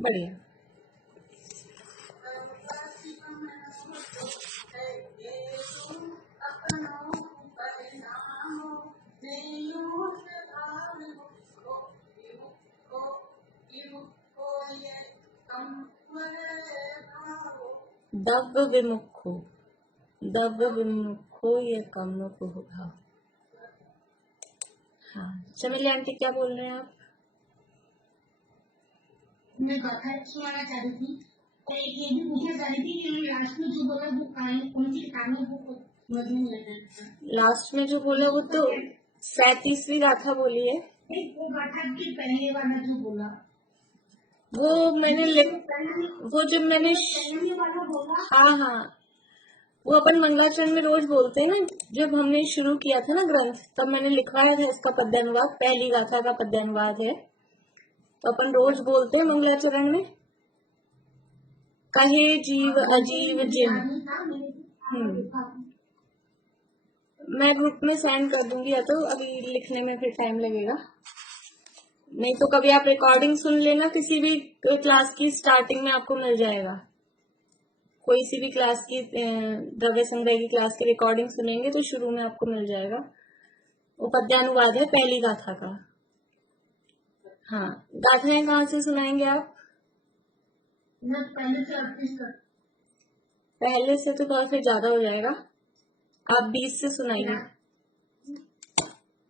बढ़िया। दव्य विमुखो, दव्य विमुखो ये कम्मुख भाव। हाँ, चमेली आंटी क्या बोल रहे हैं आप? मैं कथा सुनाना चाह रही थी और एक ये भी पूछना चाह रही थी कि लास्ट में जो बोला वो कौन सी कहानी को मजमून है? लास्ट में जो बोले वो तो 37वीं गाथा बोली है। वो गाथा की पहले वाला जो बोला वो मैंने वो जब मैंने हाँ हाँ वो अपन मंगलाचरण में रोज बोलते हैं ना। जब हमने शुरू किया था ना ग्रंथ तब मैंने लिखवाया था इसका पद्यानुवाद। पहली गाथा का पद्यानुवाद है तो अपन रोज बोलते हैं मंगलाचरण में, कहे जीव अजीव जिन। मैं ग्रुप में सेंड कर दूंगी, या तो अभी लिखने में फिर टाइम लगेगा, नहीं तो कभी आप रिकॉर्डिंग सुन लेना। किसी भी क्लास की स्टार्टिंग में आपको मिल जाएगा। कोई सी भी क्लास की द्रव्य संग्रह की क्लास की रिकॉर्डिंग सुनेंगे तो शुरू में आपको मिल जाएगा। वो पद्यानुवाद है पहली गाथा का। हाँ, गाथाएं कहाँ से सुनाएंगे आप? पहले से तो थोड़ा फिर ज्यादा हो जाएगा। आप 20 से सुनाइए,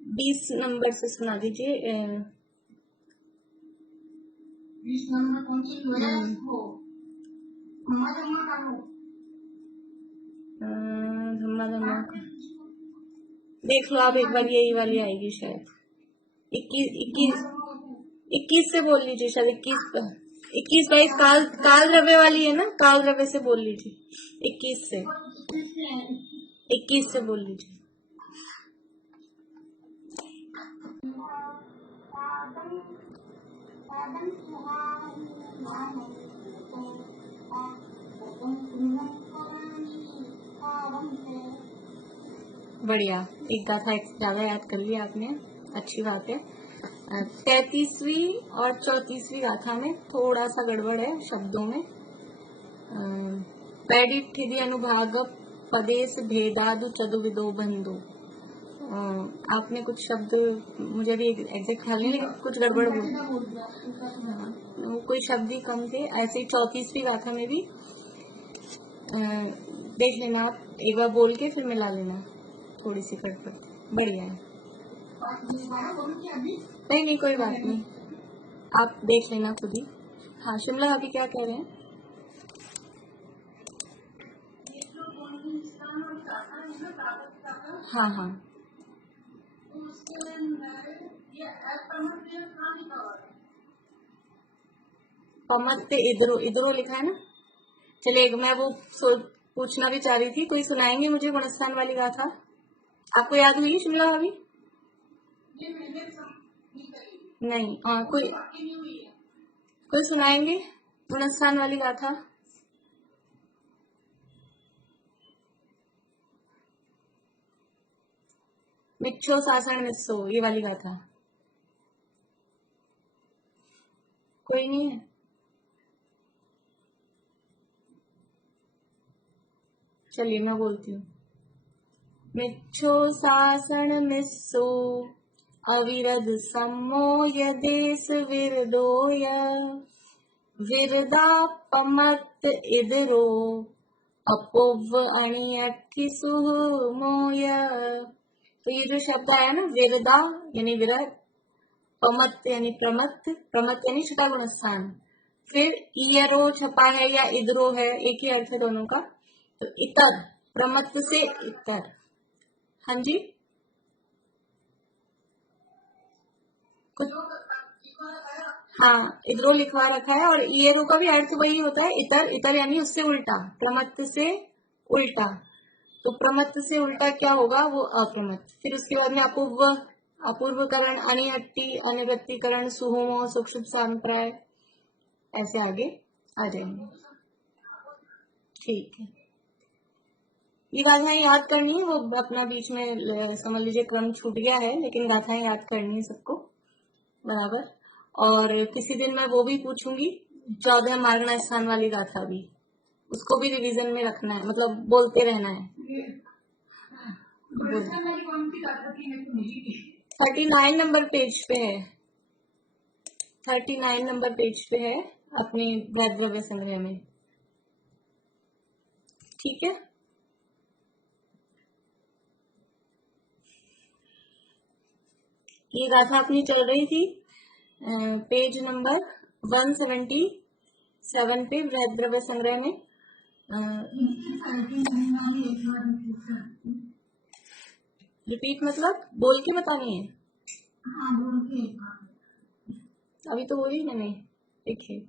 20 नंबर से सुना दीजिए। 20 नंबर कौन सी धम्मा धम्मा देख लो आप एक बार, यही वाली आएगी शायद। 21 से बोल लीजिए, शायद 21 22 काल द्रव्य वाली है ना, काल द्रव्य से बोल लीजिए। 21 से बोल लीजिए। बढ़िया, एक गाथा ज्यादा याद कर लिया आपने, अच्छी बात है। 33वीं और 34वीं गाथा में थोड़ा सा गड़बड़ है शब्दों में। पैडिठिधि अनुभाग पदेश भेदादु चतुर्विदो बंधु। आपने कुछ शब्द, मुझे भी एग्जैक्ट ख्याल नहीं, कुछ गड़बड़ कोई शब्द ही कम थे। ऐसे ही 34वीं गाथा में भी देख लेना आप, एक बार बोल के फिर मिला लेना, थोड़ी सी गड़बड़। बढ़िया है, नहीं कोई बात नहीं, आप देख लेना खुद ही। हाँ, शिमला अभी क्या कह रहे हैं? हाँ हाँ, पमत्ते इधरो लिखा है ना। चलिए, मैं वो पूछना भी चाह रही थी, कोई सुनाएंगे मुझे गुणस्थान वाली गाथा? आपको याद हुई शिमला अभी? नहीं, कोई सुनाएंगे गुणस्थान वाली गाथा? मिच्छो सासण मिस्सो, ये वाली गाथा कोई नहीं है? चलिए मैं बोलती हूँ। मिच्छो सासण मिस्सो अविरद सम्मोय देश विरदोय विरदा पमत इदरो अपुव अणियठिसुः मोय। तो ये जो शब्द आया ना, विरदा यानी विरह, पमत यानी प्रमत, प्रमत यानी छठा गुण स्थान, फिर इयरो छपा है या इधरो है, एक ही अर्थ है दोनों का। तो इतर, प्रमत से इतर। हाँ जी, कुछ, हाँ इधरो लिखवा रखा है, और इयरो का भी अर्थ वही होता है, इतर, इतर यानी उससे उल्टा, प्रमत से उल्टा। तो प्रमत से उल्टा क्या होगा, वो अप्रमत। फिर उसके बाद में अपूर्व, अपूर्वकरण, अनिहट्टी, अनिरत्तीकरण, सुहुमो, सुक्षुप, सांप्राय, ऐसे आगे आ जाएंगे। ठीक है, ये गाथाएं याद करनी है, वो अपना बीच में समझ लीजिए क्रम छूट गया है, लेकिन गाथाएं याद करनी है सबको बराबर। और किसी दिन मैं वो भी पूछूंगी, 14 मार्गना स्थान वाली गाथा भी, उसको भी रिवीजन में रखना है, मतलब बोलते रहना है। 39 नंबर पेज पे है, 39 नंबर पेज पे है अपने द्रव्य संग्रह में। ठीक है, ये गाथा अपनी चल रही थी पेज नंबर 177 पे बृहद द्रव्य संग्रह में। रिपीट मतलब बोल के बतानी है? अभी तो बोली मैंने। देखिए,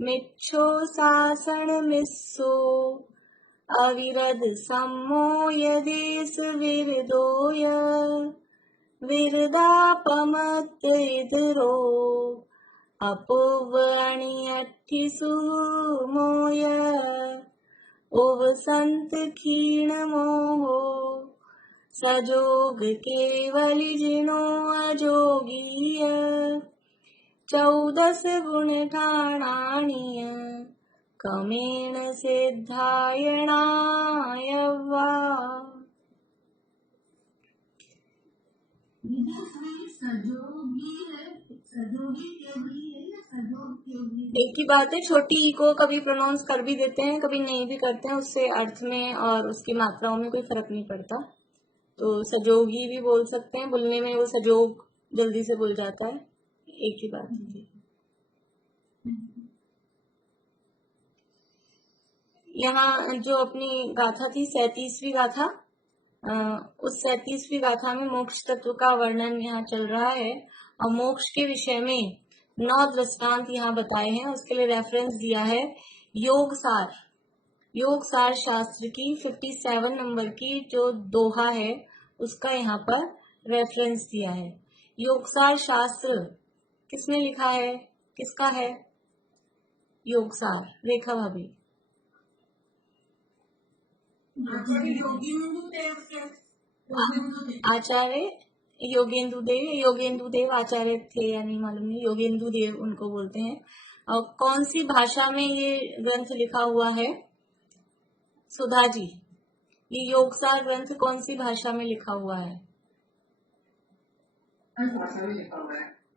मिच्छो सासण मिस्सो अविरद सम्मोय देश विरदोय विरदापमत इधरो अपुव अणियठिसुः मोय उव संत क्षीण मोहो सजोग केवली जिनो अजोगीय 14 गुण ठाणाणीय कमेण सिद्धायणाय वा। एक ही बात है, छोटी ई को कभी प्रोनाउंस कर भी देते हैं, कभी नहीं भी करते हैं, उससे अर्थ में और उसकी मात्राओं में कोई फर्क नहीं पड़ता। तो सजोगी भी बोल सकते हैं, बोलने में वो सजोग जल्दी से बोल जाता है, एक ही बात है। यहाँ जो अपनी गाथा थी 37वीं गाथा, उस 37वीं गाथा में मोक्ष तत्व का वर्णन यहाँ चल रहा है, और मोक्ष के विषय में 9 दृष्टांत यहाँ बताए हैं। उसके लिए रेफरेंस दिया है योग सार, योग सार शास्त्र की 57 नंबर की जो दोहा है, उसका यहाँ पर रेफरेंस दिया है। योग सार शास्त्र किसने लिखा है, किसका है योग सार? रेखा भाभी। आचार्य योगेंदु देव, योगेंदु देव आचार्य थे या नहीं मालूम नहीं, योगेंदु देव उनको बोलते हैं। और कौन सी भाषा में ये ग्रंथ लिखा हुआ है? सुधा जी, ये योगसार ग्रंथ कौन सी भाषा में लिखा हुआ है?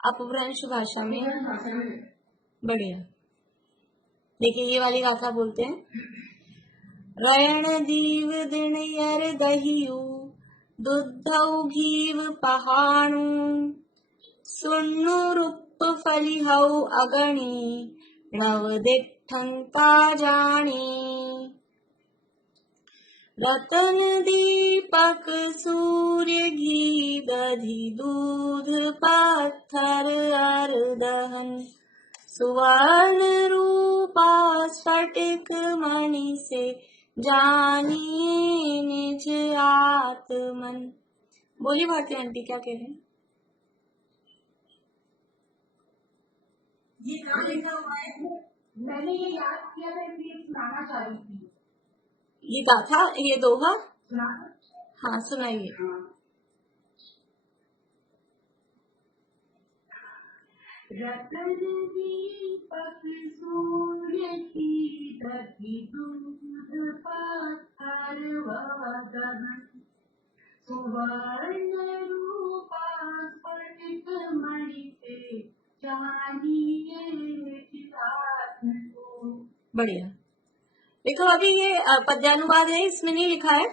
अपभ्रंश भाषा में। बढ़िया। देखिए, ये वाली गाथा बोलते हैं, रयण दीव दिन यर दहियु दुद्धौ घीव पहाणु सुन्नु रूप फलिहौ अगणी नव दिठंता जानी रतन दीपक सूर्य घी दधि दूध पत्थर अर दहन सुवर्ण रूपा स्फटिक मणि से जानिए निज आत्मन। बोली भारती आंटी, क्या कह रहे हैं? ये कहाँ लिखा हुआ है? मैंने ये याद किया था, इसलिए सुनाना चाह रही थी। ये गाथा, ये दोहा हाँ सुनाइए। रतन दीपक सूर्य की दधि दूध पत्थर वदन सुवर्ण रूपा स्फटिक मणि से जानिए निज आत्म को। बढ़िया। देखो अभी ये पद्यानुवाद है, इसमें नहीं लिखा है,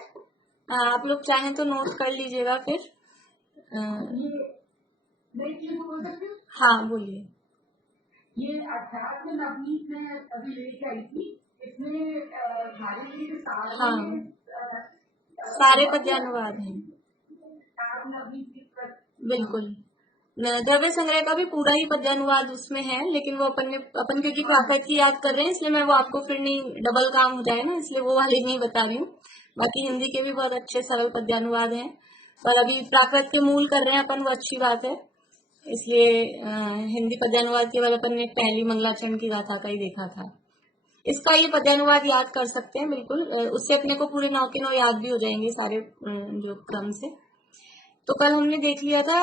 आप लोग चाहें तो नोट कर लीजिएगा फिर। ये बोल सकते हो, हाँ बोलिए। ये अध्यात्म नवनीत में अभी लेके आई थी, इसमें भारत के हाँ सारे पद्यानुवाद हैं बिल्कुल। द्रव्य संग्रह का भी पूरा ही पद्यानुवाद उसमें है, लेकिन वो अपन क्योंकि प्राकृत की याद कर रहे हैं, इसलिए मैं वो आपको फिर नहीं, डबल काम हो जाए ना, इसलिए वो वाले नहीं बता रही हूँ। बाकी हिंदी के भी बहुत अच्छे सरल पद्यानुवाद हैं, पर अभी प्राकृत के मूल कर रहे हैं अपन, वो अच्छी बात है। इसलिए हिंदी पद्यानुवाद केवल अपन ने पहली मंगलाचरण की गाथा का ही देखा था। इसका ये पद्यानुवाद याद कर सकते हैं बिल्कुल, उससे अपने को पूरे 9 के 9 याद भी हो जाएंगे सारे जो क्रम से। तो कल हमने देख लिया था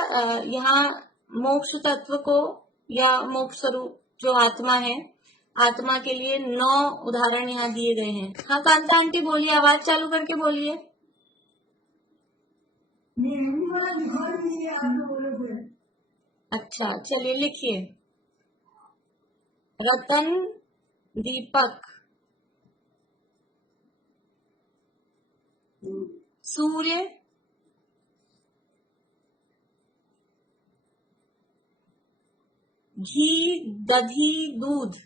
यहाँ मोक्ष तत्व को या मोक्ष स्वरूप जो आत्मा है, आत्मा के लिए 9 उदाहरण यहाँ दिए गए हैं। हाँ कांता आंटी बोलिए, आवाज चालू करके बोलिए। अच्छा चलिए लिखिए। रतन, दीपक, सूर्य, घी, दधी, दूध,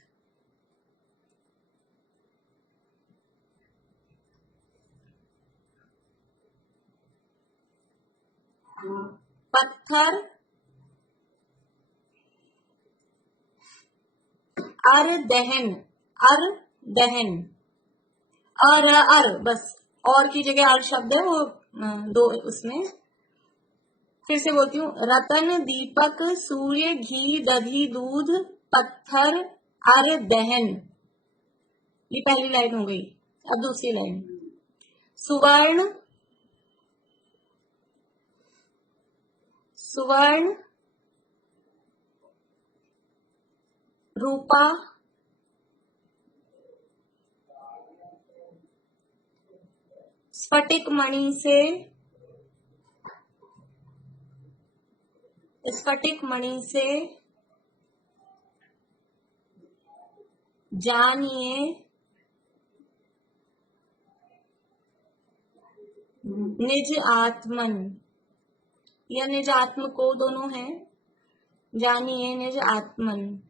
पत्थर, दहन, दहन, बस और की जगह और शब्द है वो दो उसमें। फिर से बोलती हूँ, रतन, दीपक, सूर्य, घी, दधी, दूध, पत्थर, दहन। ये पहली लाइन हो गई। अब दूसरी लाइन, सुवर्ण, सुवर्ण, रूपा, स्फटिक मणि से, स्फटिक मणि से जानिए निज आत्मन, या निज आत्म को दोनों हैं, जानिए निज आत्मन।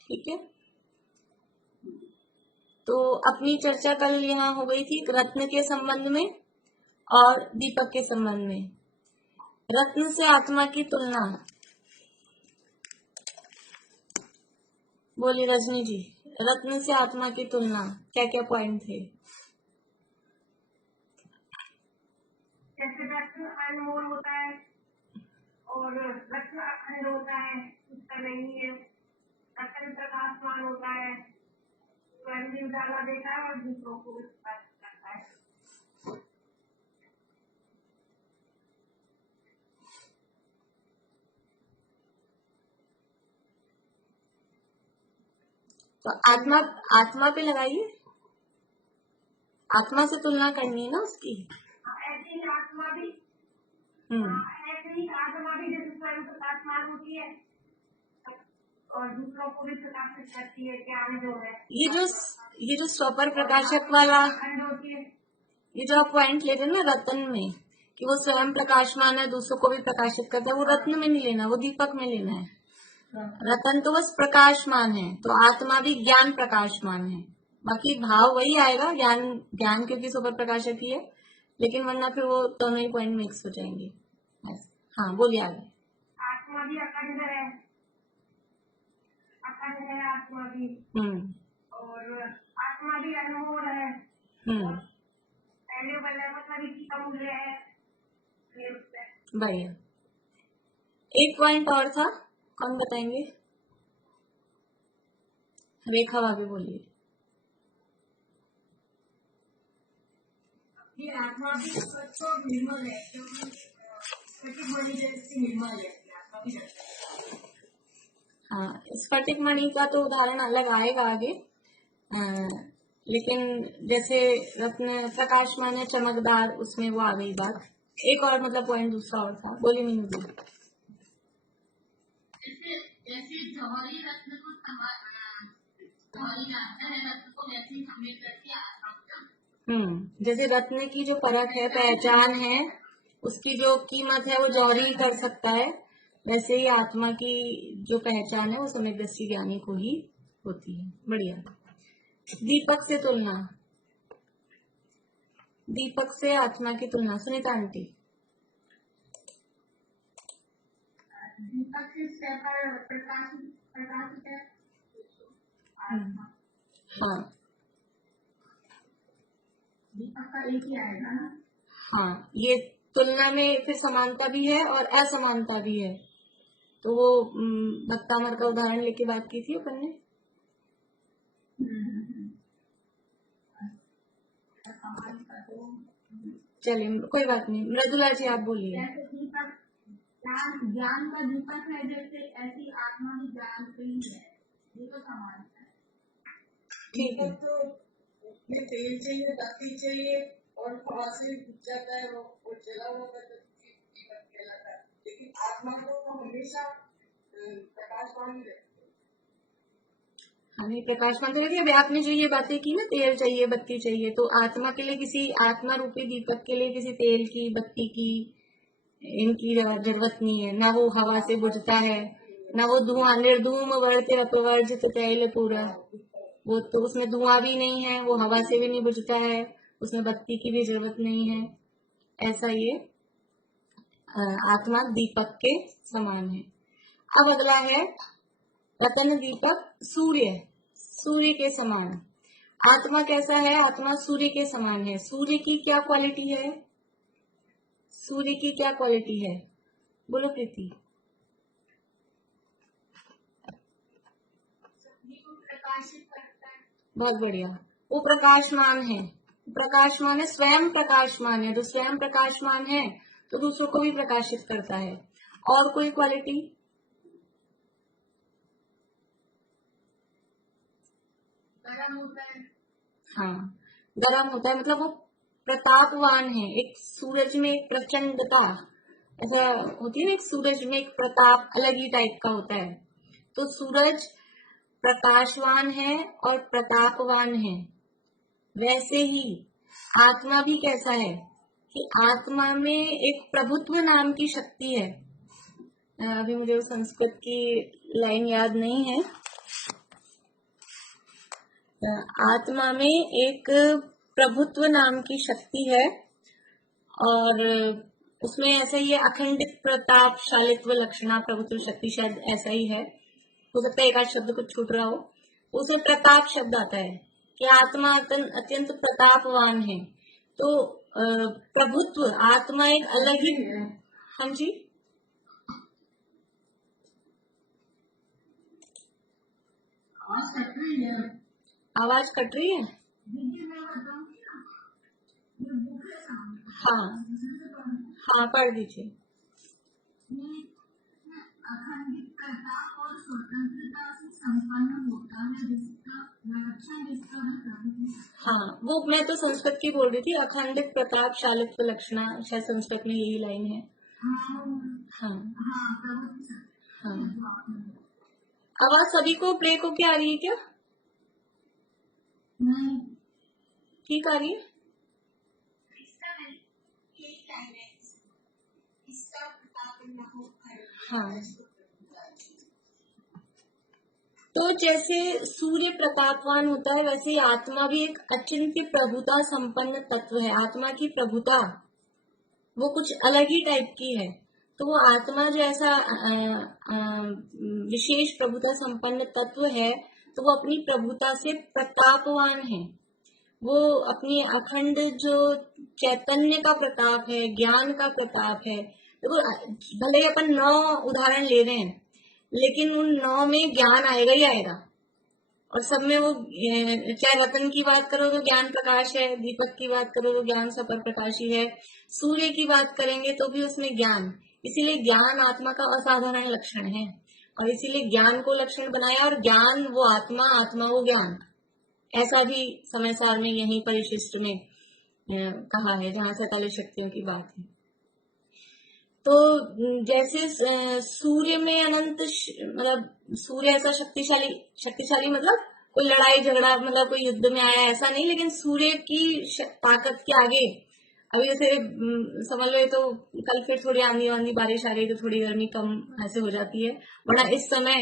ठीक है, तो अपनी चर्चा कल यहाँ हो गई थी रत्न के संबंध में और दीपक के संबंध में। रत्न से आत्मा की तुलना, बोलिए रजनी जी, रत्न से आत्मा की तुलना क्या क्या पॉइंट थे? जैसे रत्न अनमोल होता है और रत्न अखंड होता है, उसका नहीं है। रत्न प्रकाशमान होता है, स्वयं भी उजाला देता है और दूसरों को भी प्रकाशित करता है। तो आत्मा पे लगाइए, आत्मा से तुलना करनी है ना उसकी। ऐसे ही आत्मा भी, ऐसे ही आत्मा भी जैसे स्वयं प्रकाशमान होती है और दूसरों को भी प्रकाशित करती है, ज्ञान जो है। ये जो स्वपर प्रकाशक वाला, ये जो आप पॉइंट ले रहे हैं ना रत्न में, कि वो स्वयं प्रकाशमान है, दूसरों को भी प्रकाशित करता है, वो रत्न में नहीं लेना, वो दीपक में लेना है। रतन तो बस प्रकाशमान है, तो आत्मा भी ज्ञान प्रकाशमान है। बाकी भाव वही आएगा, ज्ञान क्योंकि सुपर प्रकाशक ही है, लेकिन वरना फिर वो दोनों ही पॉइंट मिक्स हो जाएंगे। हाँ बोलिए आगे। आत्मा भी अखंड है, अखंड है आत्मा भी। और आत्मा भी अनमोल है। पहले वाला मतलब इसकी अमूल्य है। बढ़िया। एक पॉइंट और था, कौन बताएंगे? रेखा भाभी बोलिए। ये आत्मा भी निर्मल है, स्फटिक मणि जैसे निर्मल है आत्मा भी। हाँ स्फटिक मणि का तो उदाहरण अलग आएगा आगे, लेकिन जैसे रत्न प्रकाशमान है, चमकदार, उसमें वो आ गई बात। एक और मतलब पॉइंट दूसरा और था, बोलिए मीनू जी। जैसे जौहरी रत्न को जैसे रत्न की जो परख है, पहचान है, उसकी जो कीमत है वो जौहरी कर सकता है, वैसे ही आत्मा की जो पहचान है वो समुद्रस्सी ज्ञानी को ही होती है। बढ़िया। दीपक से तुलना, दीपक से आत्मा की तुलना, सुनीता आंटी। दीपक से प्रकाशित है। हाँ दीपक का एक ही आएगा ना। हाँ, ये तुलना में फिर समानता भी है और असमानता भी है। तो वो भक्तामर का उदाहरण लेके बात की थी अपन ने। चलिए कोई बात नहीं, मृदुला जी आप बोलिए। ज्ञान का दीपक है जैसे, ऐसी आत्मा भी ज्ञान से ही है, ये तो समान है। ठीक है। तो ये तेल चाहिए, बत्ती चाहिए और हवा से बुझ जाता है, वो जला हुआ दीपक कहलाता है। लेकिन आत्मा को हमेशा प्रकाशवान ही रहती है। हाँ नहीं, प्रकाशमान तो देखिए, अभी आपने जो ये बातें की ना, तेल चाहिए बत्ती चाहिए, तो आत्मा के लिए किसी आत्मा रूपी दीपक के लिए किसी तेल की बत्ती की इनकी जरूरत नहीं है। ना वो हवा से बुझता है, ना वो धुआं, निर्धूम वर्तिर अपवर्जित तैल पूरा, वो तो उसमें धुआं भी नहीं है, वो हवा से भी नहीं बुझता है, उसमें बत्ती की भी जरूरत नहीं है। ऐसा ये आत्मा दीपक के समान है। अब अगला है रतन दीपक सूर्य, सूर्य के समान। आत्मा कैसा है? आत्मा सूर्य के समान है। सूर्य की क्या क्वालिटी है? सूर्य की क्या क्वालिटी है? बोलो प्रीति। प्रकाशित करता है। बहुत बढ़िया। वो प्रकाशमान है, प्रकाशमान है, स्वयं प्रकाशमान है। तो स्वयं प्रकाशमान है तो दूसरों को भी प्रकाशित करता है। और कोई क्वालिटी? गर्म होता है। हाँ, गर्म होता है, मतलब वो प्रतापवान है। एक सूरज में एक प्रचंडता ऐसा होती है ना, एक सूरज में एक प्रताप अलग ही टाइप का होता है। तो सूरज प्रकाशवान है और प्रतापवान है। वैसे ही आत्मा भी कैसा है कि आत्मा में एक प्रभुत्व नाम की शक्ति है। अभी मुझे संस्कृत की लाइन याद नहीं है। आत्मा में एक प्रभुत्व नाम की शक्ति है और उसमें ऐसा ही है, अखंडित प्रताप शालित्व लक्षणा प्रभुत्व शक्ति, शायद ऐसा ही है। हो सकता है एक आध शब्द कुछ छूट रहा हो। उसमें प्रताप शब्द आता है कि आत्मा अत्यंत प्रतापवान है। तो प्रभुत्व, आत्मा एक अलग ही। हाँ जी, आवाज कट रही है। हाँ हाँ, पढ़ दीजिए। अखंडितता और स्वतंत्रता से संपन्न होता है, जिसका लक्षण जिसका है प्रभुत्व। हाँ, वो मैं तो संस्कृत की बोल रही थी, अखंडित प्रताप शालित्व लक्षणा, शायद संस्कृत में यही लाइन है। हाँ हाँ। आवाज सभी को ब्रेक होके आ रही है क्या? नहीं, ठीक आ रही है। हाँ, तो जैसे सूर्य प्रतापवान होता है, वैसे ही आत्मा भी एक अचिंत्य प्रभुता संपन्न तत्व है। आत्मा की प्रभुता वो कुछ अलग ही टाइप की है। तो वो आत्मा जो ऐसा विशेष प्रभुता संपन्न तत्व है, तो वो अपनी प्रभुता से प्रतापवान है। वो अपनी अखंड जो चैतन्य का प्रताप है, ज्ञान का प्रताप है। तो भले ही अपन 9 उदाहरण ले रहे हैं, लेकिन उन 9 में ज्ञान आएगा ही आएगा। और सब में वो, चाहे रतन की बात करो तो ज्ञान प्रकाश है, दीपक की बात करो तो ज्ञान सपर प्रकाशी है, सूर्य की बात करेंगे तो भी उसमें ज्ञान। इसीलिए ज्ञान आत्मा का असाधारण लक्षण है और इसीलिए ज्ञान को लक्षण बनाया, और ज्ञान वो आत्मा, आत्मा वो ज्ञान, ऐसा भी समय सार में यही परिशिष्ट में कहा है, जहाँ 47 शक्तियों की बात है। तो जैसे सूर्य में अनंत मतलब सूर्य ऐसा शक्तिशाली, शक्तिशाली मतलब कोई लड़ाई झगड़ा मतलब कोई युद्ध में आया ऐसा नहीं, लेकिन सूर्य की ताकत के आगे अभी जैसे समझ लो तो कल फिर थोड़ी आंधी वांधी बारिश आ रही तो थोड़ी गर्मी कम ऐसे हो जाती है, वरना इस समय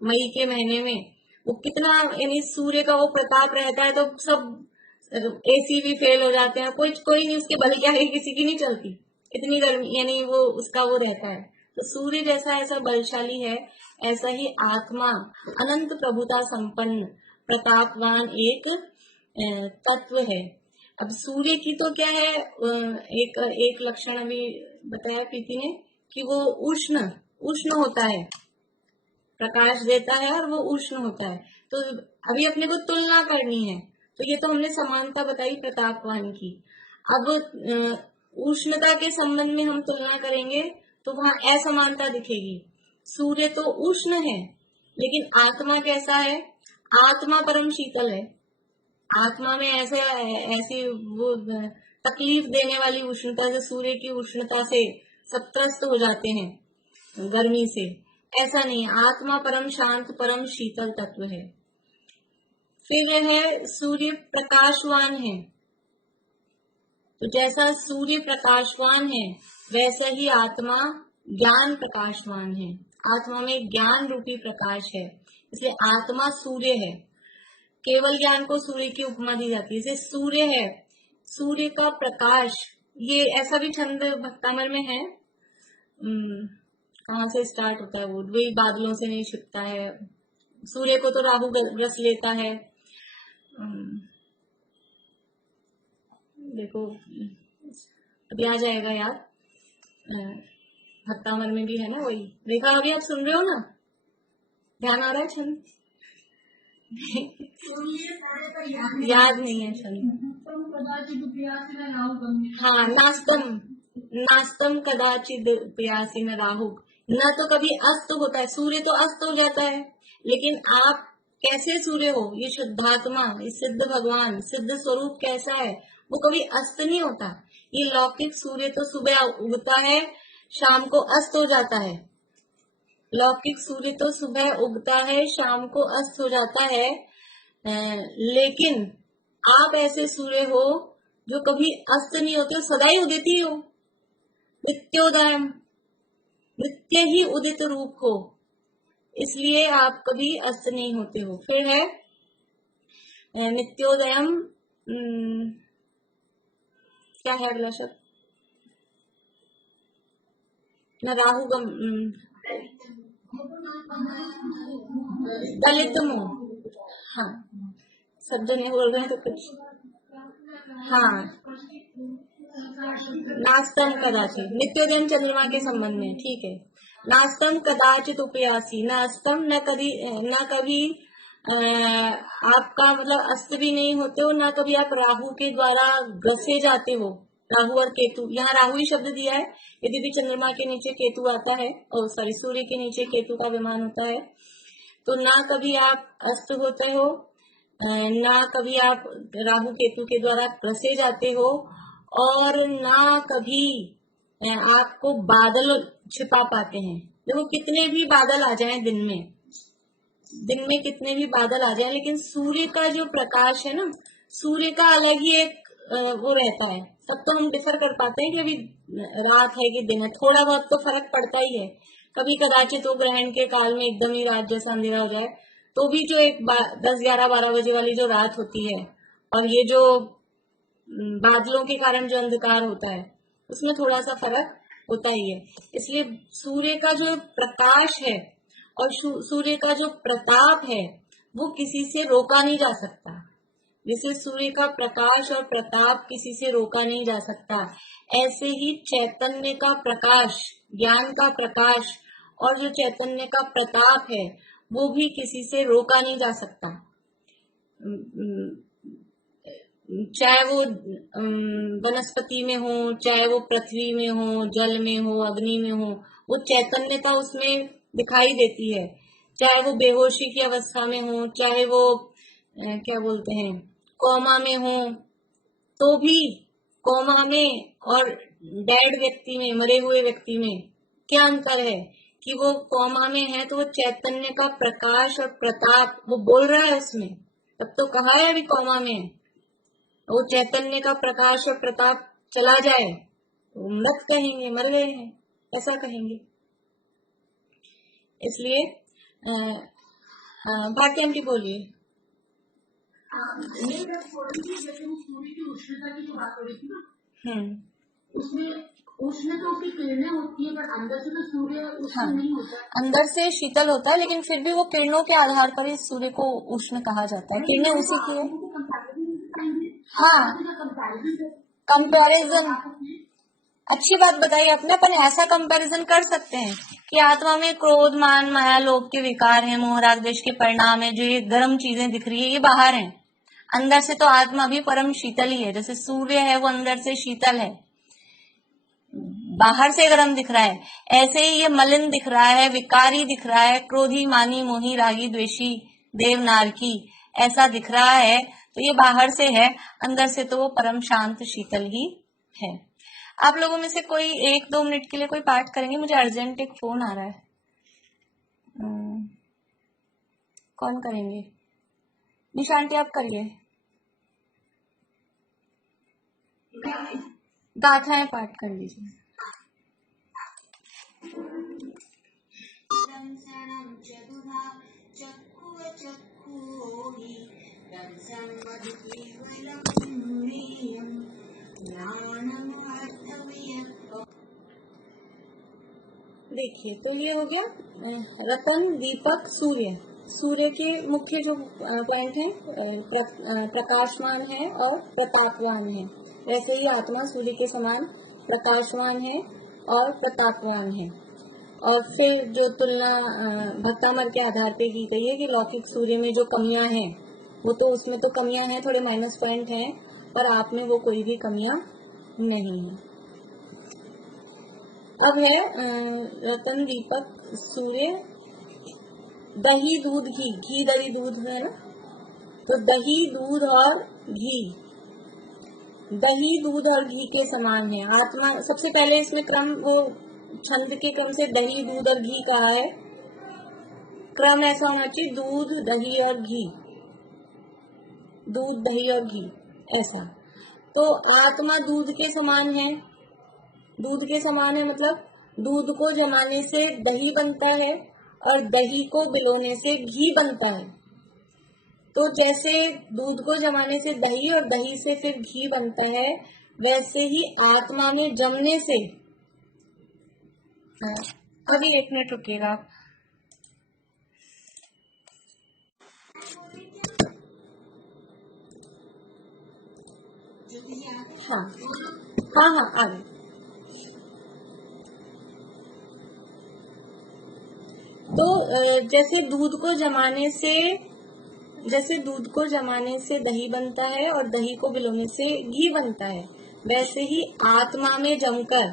मई के महीने में वो कितना यानी सूर्य का वो प्रताप रहता है तो सब एसी भी फेल हो जाते हैं, कोई नहीं उसके बल के आगे किसी की नहीं चलती, इतनी गर्मी यानी वो उसका वो रहता है। तो सूर्य जैसा ऐसा बलशाली है, ऐसा ही आत्मा अनंत प्रभुता संपन्न प्रतापवान एक तत्व है। अब सूर्य की तो क्या है, एक लक्षण अभी बताया प्रीति ने कि वो उष्ण होता है, प्रकाश देता है और वो उष्ण होता है। तो अभी अपने को तुलना करनी है, तो ये तो हमने समानता बताई प्रतापवान की। अब उष्णता के संबंध में हम तुलना करेंगे तो वहां असमानता दिखेगी। सूर्य तो उष्ण है, लेकिन आत्मा कैसा है? आत्मा परम शीतल है। आत्मा में ऐसी वो तकलीफ देने वाली उष्णता से, सूर्य की उष्णता से सब त्रस्त हो जाते हैं गर्मी से, ऐसा नहीं। आत्मा परम शांत परम शीतल तत्व है। फिर है सूर्य प्रकाशवान है, तो जैसा सूर्य प्रकाशवान है वैसा ही आत्मा ज्ञान प्रकाशवान है। आत्मा में ज्ञान रूपी प्रकाश है, इसलिए आत्मा सूर्य है। केवल ज्ञान को सूर्य की उपमा दी जाती है। जैसे सूर्य है, सूर्य का प्रकाश, ये ऐसा भी छंद भक्तामर में है। कहाँ से स्टार्ट होता है वो? वही बादलों से नहीं छिपता है, सूर्य को तो राहु ग्रस लेता है। देखो अभी आ जाएगा याद, भक्तामर में भी है ना वही। देखा अभी आप सुन रहे हो ना, ध्यान आ रहा है छंद? याद नहीं है छंद। हाँ, नास्तम कदाचित प्यासी न राहु। न तो कभी अस्त होता है, सूर्य तो अस्त हो जाता है, लेकिन आप कैसे सूर्य हो? ये शुद्धात्मा, ये सिद्ध भगवान, सिद्ध स्वरूप कैसा है? वो कभी अस्त नहीं होता। ये लौकिक सूर्य तो सुबह उगता है, शाम को अस्त हो जाता है। लौकिक सूर्य तो सुबह उगता है, शाम को अस्त हो जाता है, लेकिन आप ऐसे सूर्य हो जो कभी अस्त नहीं होते, सदा ही उदित ही हो। नित्योदयम, नित्य ही उदित रूप हो, इसलिए आप कभी अस्त नहीं होते हो। फिर है नित्योदयम, क्या है अगला शब्द? न राहु दलितमो। हाँ, शब्द नहीं बोल रहे हैं तो कुछ। हाँ, नास्तम कदाचित, नित्योदयन चंद्रमा के संबंध में, ठीक है। नास्तम कदाचित उपयासी, न अस्तम न कभी आपका मतलब अस्त भी नहीं होते हो, ना कभी आप राहु के द्वारा ग्रसे जाते हो। राहु और केतु, यहाँ राहु ही शब्द दिया है, यदि भी चंद्रमा के नीचे केतु आता है, और सॉरी सूर्य के नीचे केतु का विमान होता है, तो ना कभी आप अस्त होते हो, ना कभी आप राहु केतु के द्वारा ग्रसे जाते हो, और ना कभी आपको बादल छिपा पाते हैं। देखो कितने भी बादल आ जाएं दिन में कितने भी बादल आ जाए, लेकिन सूर्य का जो प्रकाश है ना, सूर्य का अलग ही एक वो रहता है। तब तो हम डिफर कर पाते हैं कि अभी रात है कि दिन है, थोड़ा बहुत तो फर्क पड़ता ही है। कभी कदाचित वो ग्रहण के काल में एकदम ही रात जैसा अंधेरा हो जाए, तो भी जो एक 10, 11, 12 बजे वाली जो रात होती है, और ये जो बादलों के कारण जो अंधकार होता है, उसमें थोड़ा सा फर्क होता ही है। इसलिए सूर्य का जो प्रकाश है और सूर्य का जो प्रताप है वो किसी से रोका नहीं जा सकता। जैसे सूर्य का प्रकाश और प्रताप किसी से रोका नहीं जा सकता, ऐसे ही चैतन्य का प्रकाश, ज्ञान का प्रकाश और जो चैतन्य का प्रताप है वो भी किसी से रोका नहीं जा सकता। चाहे वो वनस्पति में हो, चाहे वो पृथ्वी में हो, जल में हो, अग्नि में हो, वो चैतन्यता उसमें दिखाई देती है। चाहे वो बेहोशी की अवस्था में हो, चाहे वो क्या बोलते हैं कोमा में हो, तो भी कोमा में और डेड व्यक्ति में, मरे हुए व्यक्ति में क्या अंतर है कि वो कोमा में है तो वो चैतन्य का प्रकाश और प्रताप वो बोल रहा है उसमें, तब तो कहा है अभी कॉमा में, वो चैतन्य का प्रकाश और प्रताप चला जाए तो मृत कहेंगे, मर गए हैं, ऐसा कहेंगे। इसलिए भारती आंटी बोलिए। ये मैं बोल रही थी, जैसे वो सूर्य की उष्णता की जो बात हो रही थी ना, उसमें उष्णता की किरणें होती है, पर अंदर से तो सूर्य उष्ण नहीं होता। अंदर से शीतल होता है, लेकिन फिर भी वो किरणों के आधार पर इस सूर्य को उष्ण कहा जाता है। किरणें उसी की है। हाँ, कंपैरिजन अच्छी बात बताई आपने। अपन ऐसा कंपैरिजन कर सकते हैं कि आत्मा में क्रोध, मान, माया, लोभ के विकार हैं, मोह, राग, द्वेष के परिणाम है। जो ये गर्म चीजें दिख रही है ये बाहर हैं, अंदर से तो आत्मा भी परम शीतल ही है। जैसे सूर्य है वो अंदर से शीतल है, बाहर से गर्म दिख रहा है, ऐसे ही ये मलिन दिख रहा है, विकारी दिख रहा है, क्रोधी, मानी, मोही, रागी, द्वेषी, देव, नारकी ऐसा दिख रहा है। तो ये बाहर से है, अंदर से तो वो परम शांत शीतल ही है। आप लोगों में से कोई 1-2 मिनट के लिए कोई पाठ करेंगे? मुझे अर्जेंट एक फोन आ रहा है। कौन करेंगे? निशा आंटी आप करिए। गाथाएं पाठ कर लीजिए। देखिए, तो ये हो गया रतन, दीपक, सूर्य। सूर्य के मुख्य जो पॉइंट हैं, प्रकाशमान है और प्रतापवान है। वैसे ही आत्मा सूर्य के समान प्रकाशवान है और प्रतापवान है। और फिर जो तुलना भक्तामर के आधार पे की गई है कि लौकिक सूर्य में जो कमियां हैं, वो तो उसमें तो कमियां हैं, थोड़े माइनस पॉइंट हैं, पर आप में वो कोई भी कमियां नहीं है। अब है रतन, दीपक, सूर्य, दही, दूध, घी। घी, दही, दूध है ना, तो दही, दूध और घी, दही, दूध और घी के समान है आत्मा। सबसे पहले इसमें क्रम, वो छंद के क्रम से दही, दूध और घी कहा है। क्रम ऐसा होना चाहिए, दूध, दही और घी, दूध, दही और घी, ऐसा। तो आत्मा दूध के समान है। दूध के समान है मतलब दूध को जमाने से दही बनता है और दही को बिलोने से घी बनता है। तो जैसे दूध को जमाने से दही और दही से फिर घी बनता है, वैसे ही आत्मा में जमने से। अभी 1 मिनट रुकिएगा। हाँ हाँ हाँ, आ गए। तो जैसे दूध को जमाने से दही बनता है और दही को बिलोने से घी बनता है, वैसे ही आत्मा में जमकर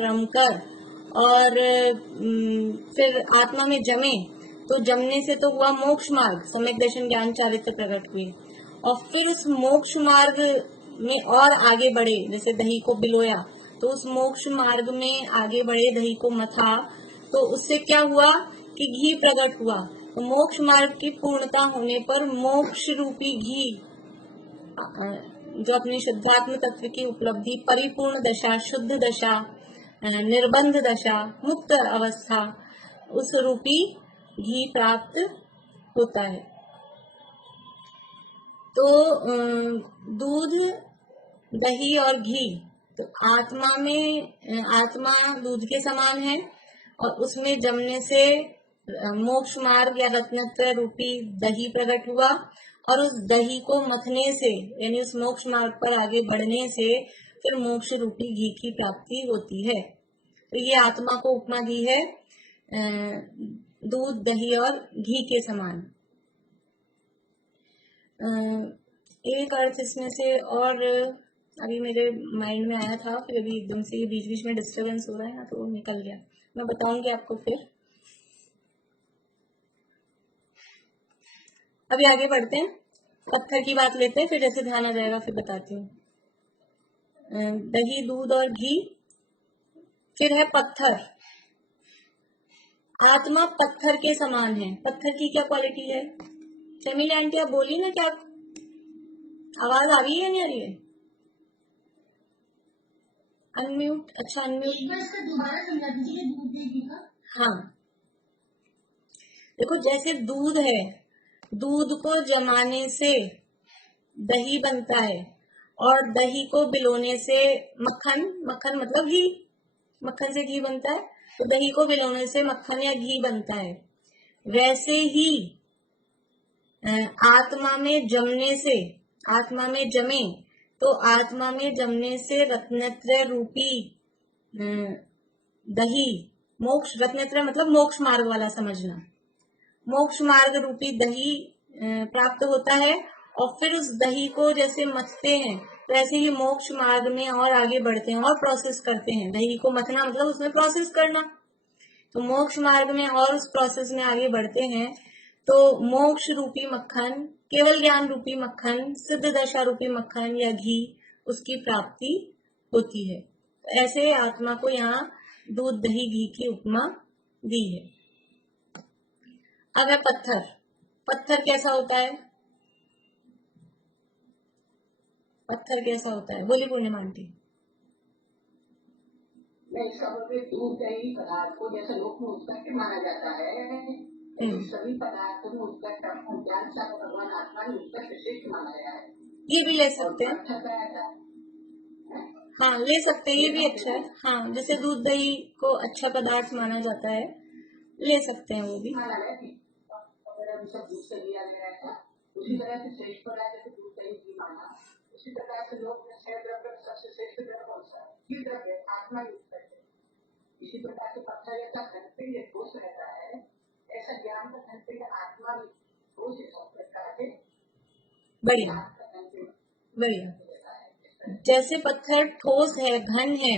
रमकर और फिर आत्मा में जमे, तो जमने से तो हुआ मोक्ष मार्ग, सम्यक दर्शन, ज्ञान, चारित्र प्रकट हुए। और फिर उस मोक्ष मार्ग में और आगे बढ़े, जैसे दही को बिलोया तो उस मोक्ष मार्ग में आगे बढ़े, दही को मथा, तो उससे क्या हुआ कि घी प्रकट हुआ। तो मोक्ष मार्ग की पूर्णता होने पर मोक्ष रूपी घी, जो अपनी शुद्धात्म तत्व की उपलब्धि, परिपूर्ण दशा, शुद्ध दशा, निर्बंध दशा, मुक्त अवस्था, उस रूपी घी प्राप्त होता है। तो दूध, दही और घी, तो आत्मा दूध के समान है और उसमें जमने से मोक्ष मार्ग या रत्नत्व रूपी दही प्रकट हुआ, और उस दही को मथने से, यानी उस मोक्ष मार्ग पर आगे बढ़ने से फिर मोक्ष रूपी घी की प्राप्ति होती है। तो ये आत्मा को उपमा दी है दूध, दही और घी के समान। एक अर्थ इसमें से और अभी मेरे माइंड में आया था, फिर अभी एकदम से बीच बीच में डिस्टरबेंस हो रहा है ना, तो वो निकल गया। मैं बताऊंगी आपको फिर। अभी आगे बढ़ते हैं, पत्थर की बात लेते हैं, फिर जैसे ध्यान आ जाएगा फिर बताती हूँ। दही, दूध और घी, फिर है पत्थर। आत्मा पत्थर के समान है। पत्थर की क्या क्वालिटी है? चमेली आंटी आप बोलिए ना, क्या आवाज आ रही है या नहीं आ रही है? अनम्यूट, अच्छा अनम्यूट। एक बार इसका दोबारा समझा दीजिए दूध दही का। हाँ देखो, जैसे दूध है, दूध को जमाने से दही बनता है, और दही को बिलोने से मक्खन, मक्खन मतलब घी, मक्खन से घी बनता है, तो दही को बिलोने से मक्खन या घी बनता है। वैसे ही आत्मा में जमने से, आत्मा में जमे, तो आत्मा में जमने से रत्नत्रय रूपी दही, मोक्ष, रत्नत्रय मतलब मोक्ष मार्ग वाला समझना, मोक्ष मार्ग रूपी दही प्राप्त होता है। और फिर उस दही को जैसे मथते हैं, तो ऐसे ही मोक्ष मार्ग में और आगे बढ़ते हैं और प्रोसेस करते हैं। दही को मथना मतलब उसमें प्रोसेस करना, तो मोक्ष मार्ग में और उस प्रोसेस में आगे बढ़ते हैं, तो मोक्ष रूपी मक्खन, केवल ज्ञान रूपी मक्खन, सिद्ध दशा रूपी मक्खन या घी, उसकी प्राप्ति होती है। तो ऐसे आत्मा को यहाँ दूध दही घी की उपमा दी है। अब है पत्थर। पत्थर कैसा होता है? पत्थर कैसा होता है, बोली पूर्णिमा आंटी। मैं इसका मतलब दूध दही पदार्थ को जैसे लोक में उत्कृष्ट माना जाता है, सभी पदार्थों में उत्कृष्ट ज्ञान सा भगवान आत्मा में उत्कृष्ट श्रेष्ठ माना गया है। ये भी ले सकते हैं, हाँ ले सकते हैं, ये भी अच्छा है। हाँ जैसे दूध दही को अच्छा पदार्थ माना जाता है, ले सकते हैं वो भी। माना गया कि अगर हम सब दूध से लिया गया था, उसी तरह से श्रेष्ठ पदार्थ दूध दही की माना, उसी प्रकार से लोग में छह द्रव्य सबसे श्रेष्ठ द्रव्य कौन सा है? द्रव्य आत्मा युक्त करते। इसी प्रकार से पत्थर जैसा घनपिंड ठोस रहता है, ऐसा ज्ञान का घनपिंड आत्मा भी ठोस प्रकार से बढ़िया बढ़िया। जैसे पत्थर ठोस है, घन है,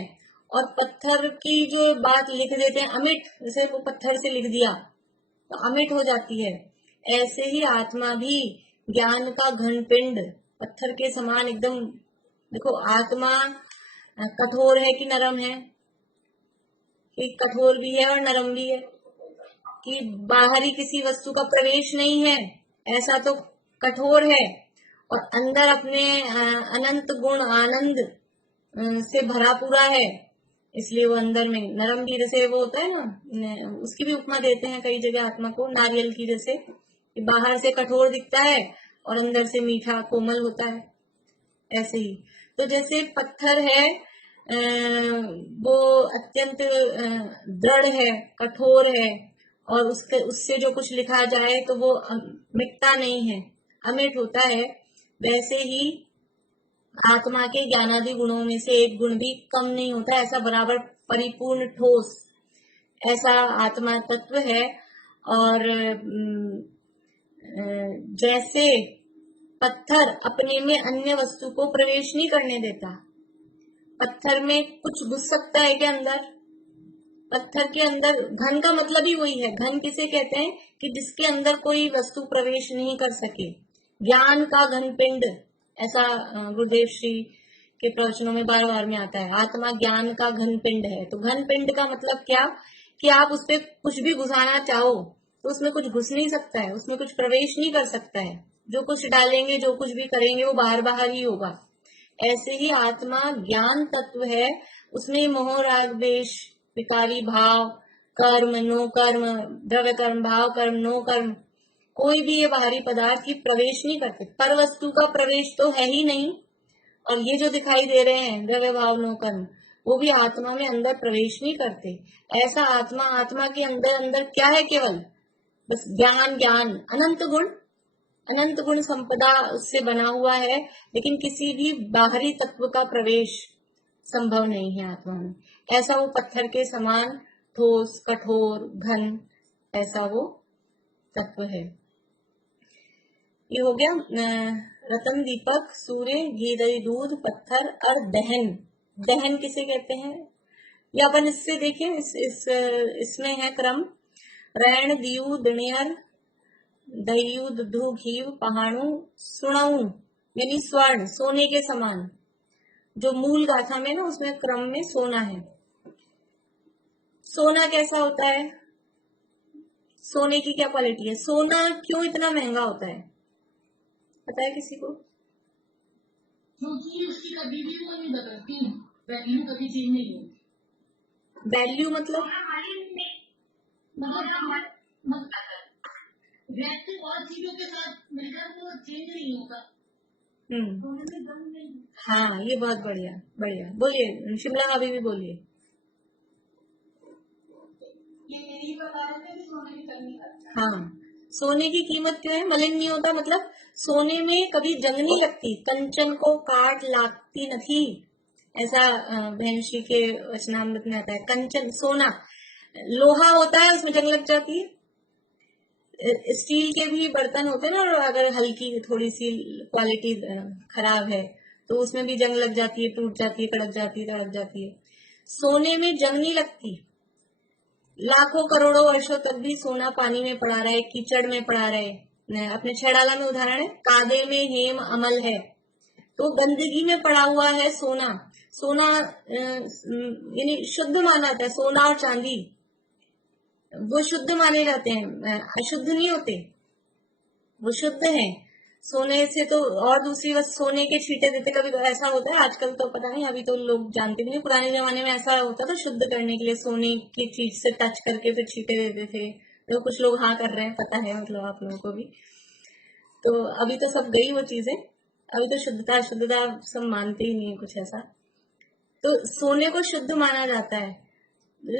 और पत्थर की जो बात लिख देते हैं अमिट, जैसे वो पत्थर से लिख दिया तो अमिट हो जाती है, ऐसे ही आत्मा भी ज्ञान का घन पिंड पत्थर के समान एकदम। देखो आत्मा कठोर है कि नरम है, कि कठोर भी है और नरम भी है, कि बाहरी किसी वस्तु का प्रवेश नहीं है, ऐसा तो कठोर है, और अंदर अपने अनंत गुण आनंद से भरा पूरा है, इसलिए वो अंदर में नरम भी। जैसे वो होता है ना, उसकी भी उपमा देते हैं कई जगह आत्मा को नारियल की, जैसे कि बाहर से कठोर दिखता है और अंदर से मीठा कोमल होता है, ऐसे ही। तो जैसे पत्थर है वो अत्यंत दृढ़ है, कठोर है, और उससे जो कुछ लिखा जाए तो वो मिटता नहीं है, अमिट होता है, वैसे ही आत्मा के ज्ञानादि गुणों में से एक गुण भी कम नहीं होता, ऐसा बराबर परिपूर्ण ठोस ऐसा आत्मा तत्व है। और जैसे पत्थर अपने में अन्य वस्तु को प्रवेश नहीं करने देता, पत्थर में कुछ घुस सकता है क्या अंदर? पत्थर के अंदर, घन का मतलब ही वही है, घन किसे कहते हैं कि जिसके अंदर कोई वस्तु प्रवेश नहीं कर सके, ज्ञान का घन पिंड, ऐसा गुरुदेव श्री के प्रवचनों में बार बार में आता है, आत्मा ज्ञान का घन पिंड है। तो घन पिंड का मतलब क्या, कि आप उस पर कुछ भी घुसाना चाहो तो उसमें कुछ घुस नहीं सकता है, उसमें कुछ प्रवेश नहीं कर सकता है, जो कुछ डालेंगे जो कुछ भी करेंगे वो बाहर बाहर ही होगा। ऐसे ही आत्मा ज्ञान तत्व है, उसमें मोह राग द्वेष विकारी भाव, कर्म नो कर्म, द्रव्य कर्म भाव कर्म नो कर्म, कोई भी ये बाहरी पदार्थ की प्रवेश नहीं करते, पर वस्तु का प्रवेश तो है ही नहीं। और ये जो दिखाई दे रहे हैं द्रव्य भाव नो कर्म, वो भी आत्मा में अंदर प्रवेश नहीं करते। ऐसा आत्मा, आत्मा के अंदर अंदर क्या है, केवल बस ज्ञान, ज्ञान अनंत गुण संपदा उससे बना हुआ है, लेकिन किसी भी बाहरी तत्व का प्रवेश संभव नहीं है आत्मा में। ऐसा वो पत्थर के समान ठोस, कठोर, घन, ऐसा वो तत्व है। ये हो गया रतन, दीपक, सूर्य, घी दही दूध, पत्थर और दहन। दहन किसे कहते हैं, या अपन इससे देखें, इसमें है क्रम, रैण, दियु, दिणियर, दह्यु, दुधु, घी, पहाणु, सुणऊ, यानी स्वर्ण, सोने के समान। जो मूल गाथा में ना, उसमें क्रम में सोना है। सोना कैसा होता है, सोने की क्या क्वालिटी है, सोना क्यों इतना महंगा होता है? पता है किसी को? क्योंकि उसकी कभी भी वो नहीं बदलती, वैल्यू कभी चेंज नहीं होती। वैल्यू मतलब व्यक्ति और चीजों के साथ मिलकर वो चेंज नहीं होता। हाँ, ये बहुत बढ़िया बढ़िया। बोलिए शिमला भाभी भी बोलिए। ये यही बता रहे थे कि सोने की करनी करता। हाँ, सोने की कीमत क्यों है? मलिन नहीं होता मतलब सोने में कभी जंग नहीं लगती, कंचन को काट लागती नहीं, ऐसा बहनश्री के वचनामृत में आता है। कंचन सोना, लोहा होता है उसमें जंग लग जाती है। स्टील के भी बर्तन होते हैं ना, और अगर हल्की थोड़ी सी क्वालिटी खराब है तो उसमें भी जंग लग जाती है, टूट जाती है, कड़क जाती है, तड़क जाती है। सोने में जंग नहीं लगती। लाखों करोड़ों वर्षों तक भी सोना पानी में पड़ा रहे, कीचड़ में पड़ा रहे। अपने छेड़ाला में उदाहरण है, कादे में हेम अमल है, तो गंदगी में पड़ा हुआ है सोना। सोना यानी शुद्ध माना जाता है। सोना और चांदी वो शुद्ध माने जाते हैं, अशुद्ध नहीं होते, वो शुद्ध है। सोने से तो और दूसरी बस सोने के छींटे देते, कभी तो ऐसा होता है, आजकल तो पता नहीं, अभी तो लोग जानते भी नहीं। पुराने जमाने में ऐसा होता था, शुद्ध करने के लिए सोने की चीज से टच करके फिर छींटे देते थे। तो कुछ लोग हाँ कर रहे हैं, पता है मतलब आप लोगों को भी। तो अभी तो सब गई वो चीजें, अभी तो शुद्धता शुद्धता सब मानते ही नहीं है कुछ ऐसा। तो सोने को शुद्ध माना जाता है।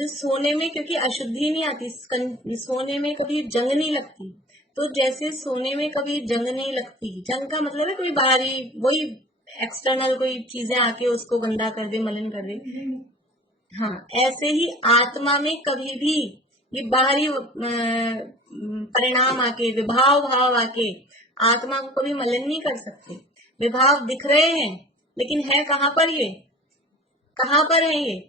सोने में क्योंकि अशुद्धि नहीं आती, सोने में कभी जंग नहीं लगती। तो जैसे सोने में कभी जंग नहीं लगती, जंग का मतलब है कोई बाहरी, वही एक्सटर्नल कोई चीजें आके उसको गंदा कर दे, मलिन कर दे। हाँ, ऐसे ही आत्मा में कभी भी ये बाहरी परिणाम आके, विभाव भाव आके आत्मा को कभी मलिन नहीं कर सकते। विभाव दिख रहे हैं लेकिन है कहाँ पर ये? कहाँ पर है ये?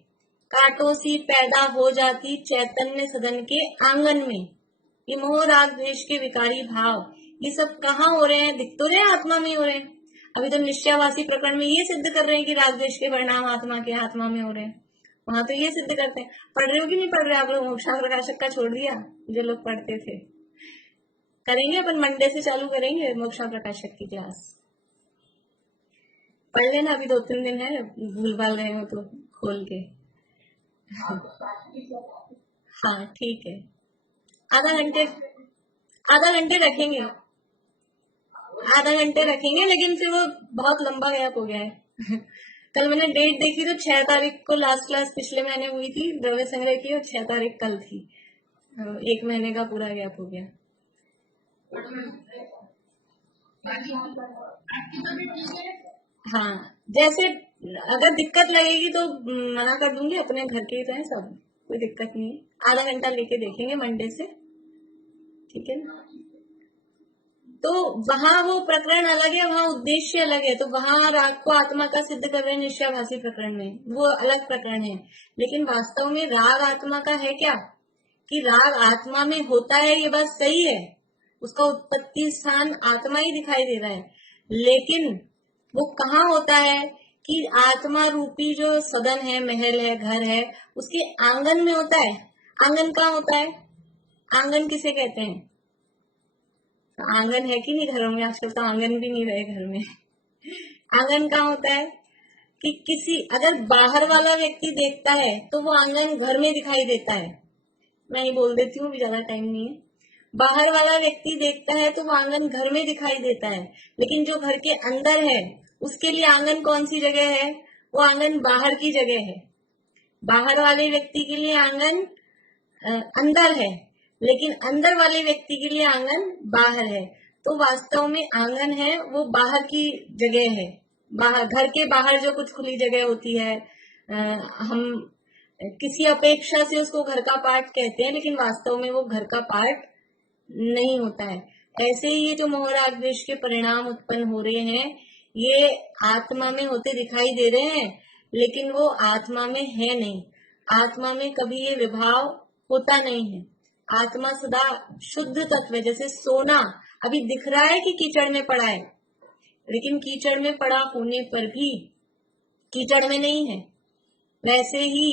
कांटों सी पैदा हो जाती चैतन्य सदन के आंगन में। ये मोह राग द्वेष के विकारी भाव, ये सब कहाँ हो रहे हैं? दिख तो रहे हैं, आत्मा में हो रहे हैं। अभी तो निश्चयवासी प्रकरण में ये सिद्ध कर रहे हैं कि राग द्वेष के परिणाम आत्मा में हो रहे हैं। वहां तो ये सिद्ध करते हैं। पढ़ रहे हो कि नहीं पढ़ रहे आप लोग? मोक्षा प्रकाशक का छोड़ दिया जो लोग पढ़ते थे? करेंगे अपन, मंडे से चालू करेंगे मोक्षा प्रकाशक की क्लास। पढ़ लेना, अभी 2-3 दिन है, भूल भाल रहे हो तो खोल के। हाँ ठीक है, आधा घंटे रखेंगे, आधा घंटे रखेंगे, लेकिन फिर वो बहुत लंबा गैप हो गया है। कल मैंने डेट देखी तो 6 तारीख को लास्ट क्लास पिछले महीने हुई थी द्रव्य संग्रह की, और 6 तारीख कल थी। 1 महीने का पूरा गैप हो गया। हाँ, जैसे अगर दिक्कत लगेगी तो मना कर दूंगी, अपने घर के ही तो है सब, कोई दिक्कत नहीं है। आधा घंटा लेके देखेंगे मंडे से, ठीक है ना? तो वहां वो प्रकरण अलग है, वहां उद्देश्य अलग है। तो वहां राग को आत्मा का सिद्ध कर रहे हैं निश्चयभासी प्रकरण में, वो अलग प्रकरण है। लेकिन वास्तव में राग आत्मा का है क्या? कि राग आत्मा में होता है, ये बात सही है, उसका उत्पत्ति स्थान आत्मा ही दिखाई दे रहा है। लेकिन वो कहाँ होता है? कि आत्मा रूपी जो सदन है, महल है, घर है, उसके आंगन में होता है। आंगन कहाँ होता है? आंगन किसे कहते हैं? आंगन है कि नहीं घरों में? आजकल तो आंगन भी नहीं रहे घर में। आंगन कहाँ होता है? कि किसी अगर बाहर वाला व्यक्ति देखता है तो वो आंगन घर में दिखाई देता है। मैं ही बोल देती हूँ, ज्यादा टाइम नहीं है। बाहर वाला व्यक्ति देखता है तो वो आंगन घर में दिखाई देता है, लेकिन जो घर के अंदर है उसके लिए आंगन कौन सी जगह है? वो आंगन बाहर की जगह है। बाहर वाले व्यक्ति के लिए आंगन अंदर है, लेकिन अंदर वाले व्यक्ति के लिए आंगन बाहर है। तो वास्तव में आंगन है वो बाहर की जगह है। बाहर, घर के बाहर जो कुछ खुली जगह होती है, हम किसी अपेक्षा से उसको घर का पार्ट कहते हैं, लेकिन वास्तव में वो घर का पार्ट नहीं होता है। ऐसे ही ये जो मोह राग द्वेष के परिणाम उत्पन्न हो रहे हैं, ये आत्मा में होते दिखाई दे रहे हैं, लेकिन वो आत्मा में है नहीं। आत्मा में कभी ये विभाव होता नहीं है। आत्मा सदा शुद्ध तत्व है। जैसे सोना अभी दिख रहा है कि कीचड़ में पड़ा है, लेकिन कीचड़ में पड़ा होने पर भी कीचड़ में नहीं है। वैसे ही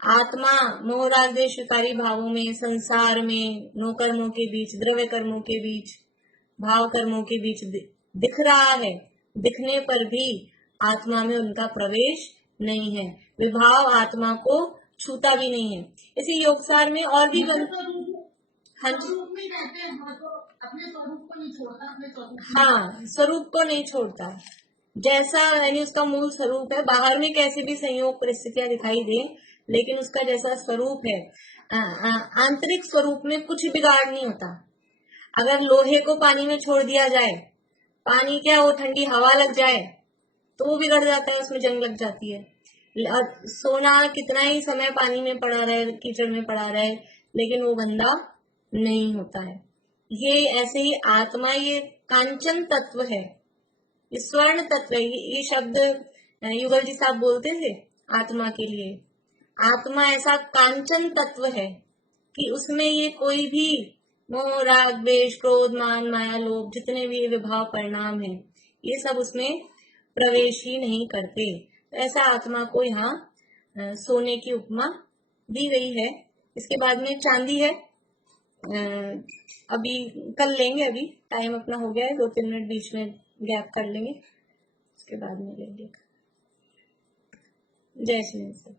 आत्मा मोह राग द्वेष विकारी भावों में, संसार में, नो कर्मों के बीच, द्रव्य कर्मों के बीच, भाव कर्मों के बीच दिख रहा है, दिखने पर भी आत्मा में उनका प्रवेश नहीं है, विभाव आत्मा को छूता भी नहीं है। इसी योगसार में और भी हाँ जी, स्वरूप में कहते हैं, हाँ, तो अपने स्वरूप को नहीं छोड़ता, अपने स्वरूप हाँ, स्वरूप को नहीं छोड़ता, जैसा यानी उसका मूल स्वरूप है। बाहर में कैसी भी संयोग परिस्थितियां दिखाई दे, लेकिन उसका जैसा स्वरूप है, आंतरिक स्वरूप में कुछ बिगाड़ नहीं होता। अगर लोहे को पानी में छोड़ दिया जाए, पानी क्या वो ठंडी हवा लग जाए तो वो बिगड़ जाता है, उसमें जंग लग जाती है। सोना कितना ही समय पानी में पड़ा रहे, कीचड़ में पड़ा रहे, लेकिन वो गंदा नहीं होता है। ये ऐसे ही आत्मा ये कांचन तत्व है, ये स्वर्ण तत्व है। ये शब्द युगल जी साहब बोलते थे आत्मा के लिए। आत्मा ऐसा कांचन तत्व है कि उसमें ये कोई भी मोह राग द्वेष क्रोध मान माया लोभ जितने भी विभाव परिणाम है, ये सब उसमें प्रवेश ही नहीं करते। तो ऐसा आत्मा को यहाँ सोने की उपमा दी गई है। इसके बाद में चांदी है, अभी कल लेंगे, अभी टाइम अपना हो गया है, 2-3 मिनट बीच में गैप कर लेंगे, उसके बाद में लेंगे। जय श्री कृष्ण।